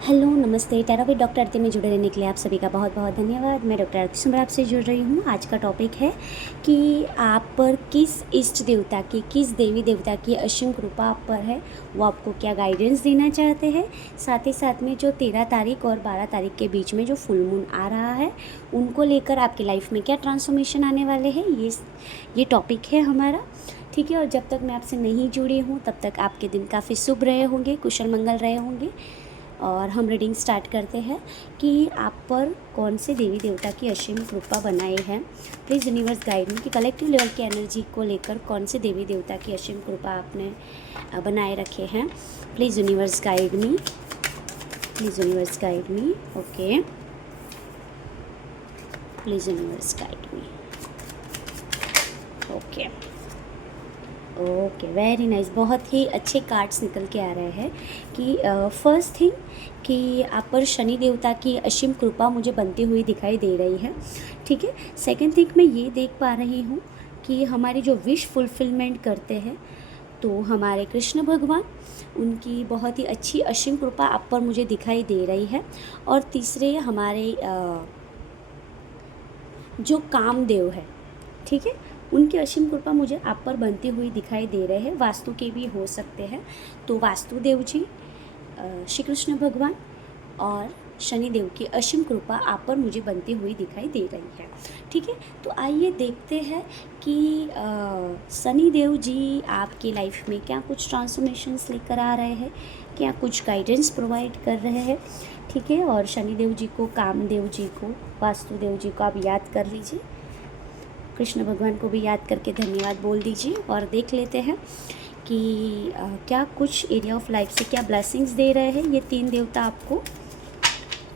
Hello नमस्ते tarot with doctor आरती में जुड़े रहने के लिए आप सभी का बहुत बहुत धन्यवाद। मैं डॉक्टर आरती सुमरा आपसे जुड़ रही हूँ। आज का टॉपिक है कि आप पर किस इष्ट देवता की, किस देवी देवता की असीम कृपा आप पर है, वो आपको क्या गाइडेंस देना चाहते हैं। साथ ही साथ में जो 13 तारीख और 12 तारीख के बीच में जो फुल मून आ रहा है, उनको लेकर आपकी लाइफ में क्या ट्रांसफॉर्मेशन आने वाले हैं, ये टॉपिक है हमारा। ठीक है, और जब तक मैं आपसे नहीं जुड़ी हूँ तब तक आपके दिन काफ़ी शुभ रहे होंगे, कुशल मंगल रहे होंगे। और हम रीडिंग स्टार्ट करते हैं कि आप पर कौन से देवी देवता की असीम कृपा बनाए हैं। प्लीज़ यूनिवर्स गाइड मी कि कलेक्टिव लेवल की एनर्जी को लेकर कौन से देवी देवता की असीम कृपा आपने बनाए रखे हैं। Please universe guide me, please universe guide me. Okay, please universe guide me. Okay okay, very nice. बहुत ही अच्छे कार्ड्स निकल के आ रहे हैं कि फर्स्ट थिंग कि आप पर शनि देवता की असीम कृपा मुझे बनती हुई दिखाई दे रही है। ठीक है, सेकंड थिंग मैं ये देख पा रही हूँ कि हमारी जो विश फुलफिलमेंट करते हैं तो हमारे कृष्ण भगवान, उनकी बहुत ही अच्छी असीम कृपा आप पर मुझे दिखाई दे रही है। और तीसरे हमारे जो कामदेव है, ठीक है, उनकी असीम कृपा मुझे आप पर बनती हुई दिखाई दे रहे हैं। वास्तु के भी हो सकते हैं, तो वास्तुदेव जी, श्री कृष्ण भगवान और शनिदेव की असीम कृपा आप पर मुझे बनती हुई दिखाई दे रही है। ठीक है, तो आइए देखते हैं कि शनिदेव जी आपकी लाइफ में क्या कुछ ट्रांसफॉर्मेशंस लेकर आ रहे हैं, क्या कुछ गाइडेंस प्रोवाइड कर रहे हैं। ठीक है, और शनिदेव जी को, कामदेव जी को, वास्तुदेव जी को आप याद कर लीजिए, कृष्ण भगवान को भी याद करके धन्यवाद बोल दीजिए। और देख लेते हैं कि क्या कुछ एरिया ऑफ लाइफ से क्या ब्लेसिंग्स दे रहे हैं ये तीन देवता आपको।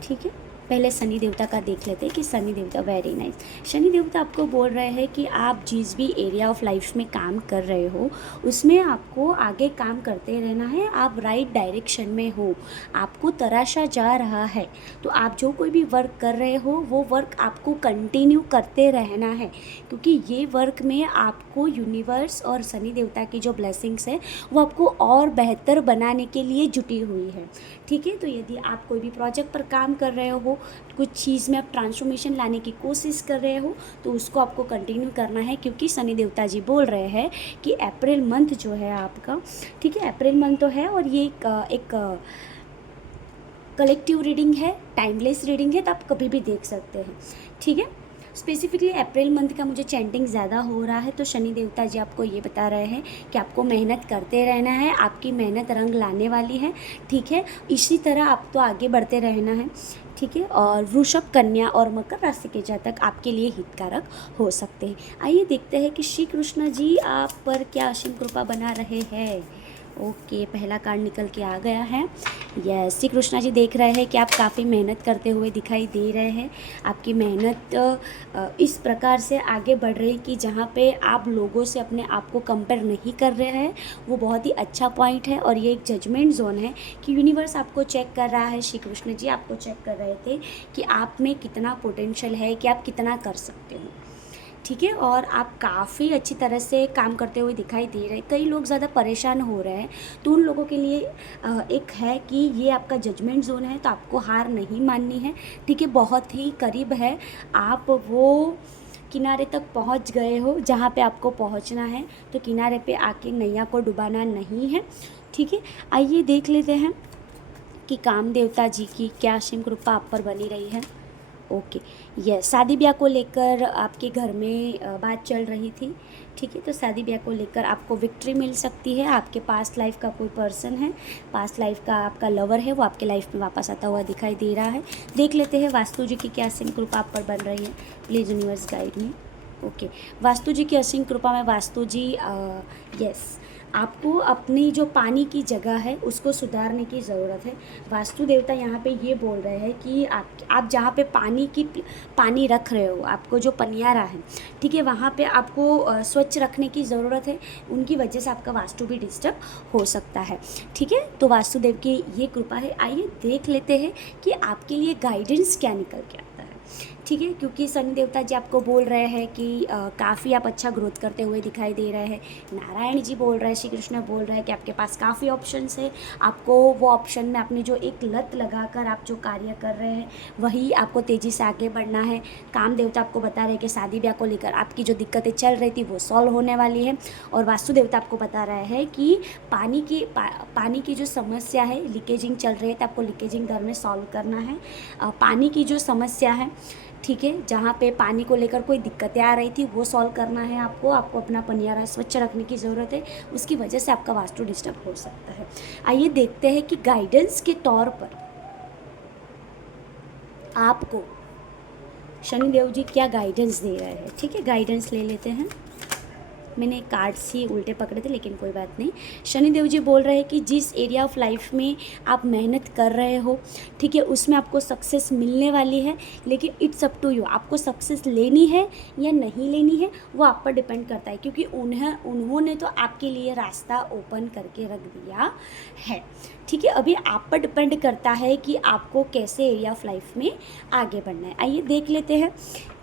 ठीक है, पहले शनि देवता का देख लेते हैं कि शनि देवता, वेरी नाइस। शनि देवता आपको बोल रहे हैं कि आप जिस भी एरिया ऑफ लाइफ में काम कर रहे हो उसमें आपको आगे काम करते रहना है। आप राइट डायरेक्शन में हो, आपको तराशा जा रहा है, तो आप जो कोई भी वर्क कर रहे हो वो वर्क आपको कंटिन्यू करते रहना है, क्योंकि ये वर्क में आपको यूनिवर्स और शनि देवता की जो ब्लेसिंग्स है वो आपको और बेहतर बनाने के लिए जुटी हुई है। ठीक है, तो यदि आप कोई भी प्रोजेक्ट पर काम कर रहे हो, कुछ चीज़ में आप ट्रांसफॉर्मेशन लाने की कोशिश कर रहे हो, तो उसको आपको कंटिन्यू करना है, क्योंकि शनि देवता जी बोल रहे हैं कि अप्रैल मंथ जो है आपका, ठीक है, अप्रैल मंथ तो है और ये एक कलेक्टिव रीडिंग है, टाइमलेस रीडिंग है, तो आप कभी भी देख सकते हैं। ठीक है, स्पेसिफिकली अप्रैल मंथ का मुझे चैंटिंग ज़्यादा हो रहा है, तो शनि देवता जी आपको ये बता रहे हैं कि आपको मेहनत करते रहना है, आपकी मेहनत रंग लाने वाली है। ठीक है, इसी तरह आप तो आगे बढ़ते रहना है। ठीक है, और वृषभ, कन्या और मकर राशि के जातक आपके लिए हितकारक हो सकते हैं। आइए देखते हैं कि श्री कृष्ण जी आप पर क्या असीम कृपा बना रहे हैं। ओके, पहला कार्ड निकल के आ गया है। यस, श्री कृष्णा जी देख रहे हैं कि आप काफ़ी मेहनत करते हुए दिखाई दे रहे हैं। आपकी मेहनत इस प्रकार से आगे बढ़ रही कि जहाँ पे आप लोगों से अपने आप को कंपेयर नहीं कर रहे हैं, वो बहुत ही अच्छा पॉइंट है। और ये एक जजमेंट जोन है कि यूनिवर्स आपको चेक कर रहा है। श्री कृष्ण जी आपको चेक कर रहे थे कि आप में कितना पोटेंशियल है, कि आप कितना कर सकते हो। ठीक है, और आप काफ़ी अच्छी तरह से काम करते हुए दिखाई दे रहे हैं। कई लोग ज़्यादा परेशान हो रहे हैं, तो उन लोगों के लिए एक है कि ये आपका जजमेंट जोन है, तो आपको हार नहीं माननी है। ठीक है, बहुत ही करीब है, आप वो किनारे तक पहुंच गए हो जहां पे आपको पहुंचना है, तो किनारे पे आके नैया को डुबाना नहीं है। ठीक है, आइए देख लेते हैं कि काम देवता जी की क्या असीम कृपा आप पर बनी रही है। ओके, यस, शादी ब्याह को लेकर आपके घर में बात चल रही थी। ठीक है, तो शादी ब्याह को लेकर आपको विक्ट्री मिल सकती है। आपके पास्ट लाइफ का कोई पर्सन है, पास्ट लाइफ का आपका लवर है, वो आपके लाइफ में वापस आता हुआ दिखाई दे रहा है। देख लेते हैं वास्तु जी की क्या असीम कृपा आप पर बन रही है। Please universe guide me. Okay, Vastu ji की असीम कृपा में वास्तु जी, यस, आपको अपनी जो पानी की जगह है उसको सुधारने की ज़रूरत है। वास्तु देवता यहाँ पे ये बोल रहे हैं कि आप जहाँ पे पानी रख रहे हो, आपको जो पनियारा है, ठीक है, वहाँ पे आपको स्वच्छ रखने की ज़रूरत है। उनकी वजह से आपका वास्तु भी डिस्टर्ब हो सकता है। ठीक है, तो वास्तुदेव की ये कृपा है। आइए देख लेते हैं कि आपके लिए गाइडेंस क्या निकल के आता है। ठीक है, क्योंकि शनि देवता जी आपको बोल रहे हैं कि काफ़ी आप अच्छा ग्रोथ करते हुए दिखाई दे रहे हैं। नारायण जी बोल रहे हैं, श्री कृष्ण बोल रहे हैं कि आपके पास काफ़ी ऑप्शंस है। आपको वो ऑप्शन में अपनी जो एक लत लगाकर आप जो कार्य कर रहे हैं वही आपको तेज़ी से आगे बढ़ना है। काम देवता आपको बता रहे हैं कि शादी ब्याह को लेकर आपकी जो दिक्कतें चल रही थी वो सॉल्व होने वाली है। और वास्तु देवता आपको बता रहे हैं कि पानी की जो समस्या है, लीकेजिंग चल रही है, तो आपको लीकेजिंग घर में सॉल्व करना है। पानी की जो समस्या है, ठीक है, जहाँ पे पानी को लेकर कोई दिक्कतें आ रही थी वो सॉल्व करना है आपको अपना पनियारा स्वच्छ रखने की ज़रूरत है। उसकी वजह से आपका वास्तु डिस्टर्ब हो सकता है। आइए देखते हैं कि गाइडेंस के तौर पर आपको शनिदेव जी क्या गाइडेंस दे रहे हैं। ठीक है, गाइडेंस ले लेते हैं। मैंने कार्ड्स ही उल्टे पकड़े थे, लेकिन कोई बात नहीं। शनिदेव जी बोल रहे हैं कि जिस एरिया ऑफ लाइफ में आप मेहनत कर रहे हो, ठीक है, उसमें आपको सक्सेस मिलने वाली है, लेकिन इट्स अप टू यू, आपको सक्सेस लेनी है या नहीं लेनी है वो आप पर डिपेंड करता है, क्योंकि उन्होंने तो आपके लिए रास्ता ओपन करके रख दिया है। ठीक है, अभी आप पर डिपेंड करता है कि आपको कैसे एरिया ऑफ लाइफ में आगे बढ़ना है। आइए देख लेते हैं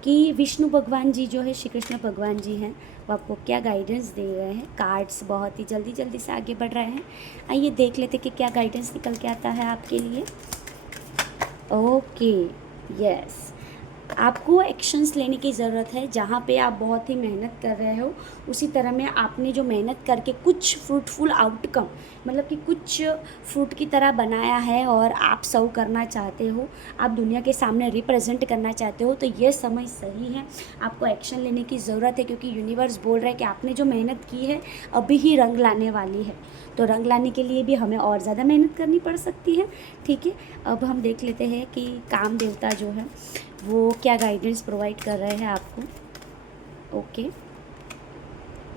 कि विष्णु भगवान जी जो है, श्री कृष्ण भगवान जी हैं, वो आपको क्या गाइडेंस दे रहे हैं। कार्ड्स बहुत ही जल्दी से आगे बढ़ रहे हैं। आइए देख लेते कि क्या गाइडेंस निकल के आता है आपके लिए। ओके, यस, आपको एक्शंस लेने की ज़रूरत है। जहाँ पे आप बहुत ही मेहनत कर रहे हो, उसी तरह में आपने जो मेहनत करके कुछ फ्रूटफुल आउटकम, मतलब कि कुछ फ्रूट की तरह बनाया है और आप सर्व करना चाहते हो, आप दुनिया के सामने रिप्रेजेंट करना चाहते हो, तो ये समय सही है। आपको एक्शन लेने की ज़रूरत है, क्योंकि यूनिवर्स बोल रहा है कि आपने जो मेहनत की है अभी ही रंग लाने वाली है। तो रंग लाने के लिए भी हमें और ज़्यादा मेहनत करनी पड़ सकती है। ठीक है, अब हम देख लेते हैं कि काम देवता जो है वो क्या गाइडेंस प्रोवाइड कर रहे हैं आपको।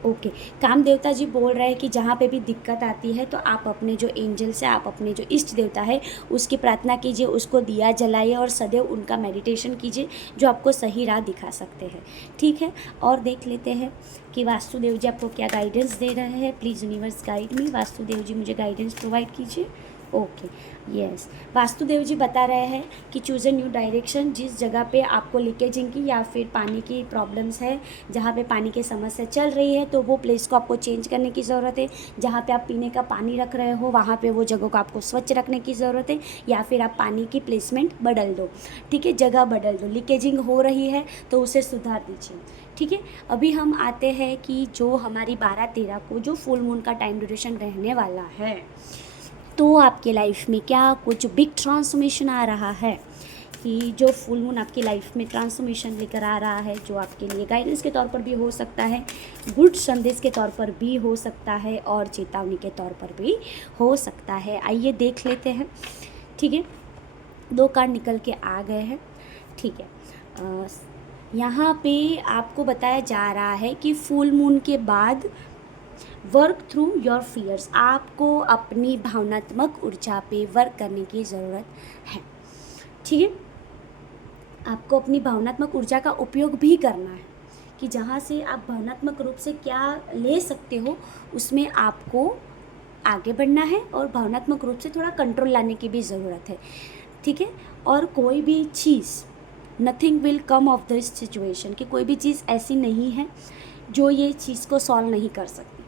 ओके, काम देवता जी बोल रहे हैं कि जहाँ पे भी दिक्कत आती है तो आप अपने जो एंजल्स है, आप अपने जो इष्ट देवता है उसकी प्रार्थना कीजिए, उसको दिया जलाइए और सदैव उनका मेडिटेशन कीजिए, जो आपको सही राह दिखा सकते हैं। ठीक है, और देख लेते हैं कि वास्तुदेव जी आपको क्या गाइडेंस दे रहे हैं। Please universe guide me, Vastudev ji मुझे गाइडेंस प्रोवाइड कीजिए। ओके, यस, वास्तुदेव जी बता रहे हैं कि चूज़ अ न्यू डायरेक्शन। जिस जगह पे आपको लीकेजिंग की या फिर पानी की प्रॉब्लम्स है, जहाँ पे पानी की समस्या चल रही है, तो वो प्लेस को आपको चेंज करने की ज़रूरत है। जहाँ पे आप पीने का पानी रख रहे हो वहाँ पे वो जगह को आपको स्वच्छ रखने की ज़रूरत है, या फिर आप पानी की प्लेसमेंट बदल दो। ठीक है, जगह बदल दो। लीकेजिंग हो रही है तो उसे सुधार दीजिए। ठीक है, अभी हम आते हैं कि जो हमारी 12-13 को जो फुल मून का टाइम ड्यूरेशन रहने वाला है, तो आपके लाइफ में क्या कुछ बिग ट्रांसफॉर्मेशन आ रहा है, कि जो फुल मून आपकी लाइफ में ट्रांसफॉर्मेशन लेकर आ रहा है, जो आपके लिए गाइडेंस के तौर पर भी हो सकता है, गुड संदेश के तौर पर भी हो सकता है, और चेतावनी के तौर पर भी हो सकता है। आइए देख लेते हैं। ठीक है, 2 कार्ड निकल के आ गए हैं। ठीक है, यहाँ पे आपको बताया जा रहा है कि फुल मून के बाद वर्क थ्रू योर फियर्स, आपको अपनी भावनात्मक ऊर्जा पे वर्क करने की ज़रूरत है। ठीक है, आपको अपनी भावनात्मक ऊर्जा का उपयोग भी करना है, कि जहाँ से आप भावनात्मक रूप से क्या ले सकते हो उसमें आपको आगे बढ़ना है, और भावनात्मक रूप से थोड़ा कंट्रोल लाने की भी ज़रूरत है। ठीक है, और कोई भी चीज़, nothing will come of this situation, कि कोई भी चीज़ ऐसी नहीं है जो ये चीज़ को सॉल्व नहीं कर सकती।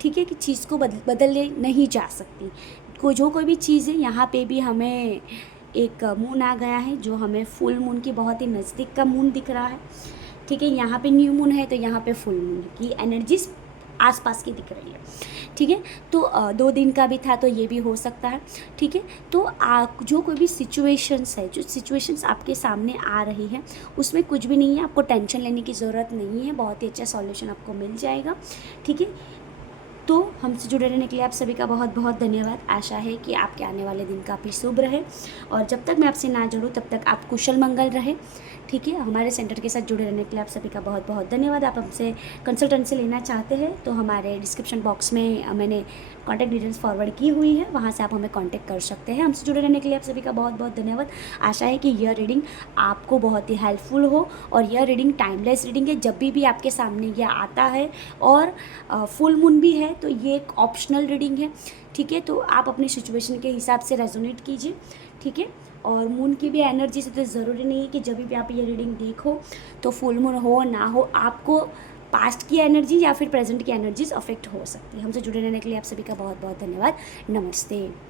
ठीक है, कि चीज़ को बदलने नहीं जा सकती। कोई भी चीज़ है, यहाँ पे भी हमें एक मून आ गया है, जो हमें फुल मून की बहुत ही नज़दीक का मून दिख रहा है। ठीक है, यहाँ पे न्यू मून है तो यहाँ पे फुल मून की एनर्जीज आसपास की दिख रही है। ठीक है, तो 2 दिन का भी था तो ये भी हो सकता है। ठीक है, तो जो कोई भी सिचुएशंस है, जो सिचुएशंस आपके सामने आ रही है, उसमें कुछ भी नहीं है, आपको टेंशन लेने की ज़रूरत नहीं है, बहुत ही अच्छा सॉल्यूशन आपको मिल जाएगा। ठीक है, तो हमसे जुड़े रहने के लिए आप सभी का बहुत बहुत धन्यवाद। आशा है कि आपके आने वाले दिन काफ़ी शुभ रहे, और जब तक मैं आपसे ना जुड़ूँ तब तक आप कुशल मंगल रहे। ठीक है, हमारे सेंटर के साथ जुड़े रहने के लिए आप सभी का बहुत बहुत धन्यवाद। आप हमसे कंसल्टेंसी लेना चाहते हैं तो हमारे डिस्क्रिप्शन बॉक्स में मैंने कॉन्टैक्ट डिटेल्स फॉरवर्ड की हुई है, वहाँ से आप हमें कॉन्टैक्ट कर सकते हैं। हमसे जुड़े रहने के लिए आप सभी का बहुत बहुत धन्यवाद। आशा है कि यह रीडिंग आपको बहुत ही हेल्पफुल हो, और यह रीडिंग टाइमलेस रीडिंग है। जब भी आपके सामने यह आता है, और फुल मून भी है, तो ये एक ऑप्शनल रीडिंग है। ठीक है, तो आप अपनी सिचुएशन के हिसाब से रेजोनेट कीजिए। ठीक है, और मून की भी एनर्जी से तो ज़रूरी नहीं है कि जब भी आप ये रीडिंग देखो तो फुल मून हो ना हो, आपको पास्ट की एनर्जी या फिर प्रेजेंट की एनर्जीज अफेक्ट हो सकती है। हमसे जुड़े रहने के लिए आप सभी का बहुत बहुत धन्यवाद। नमस्ते।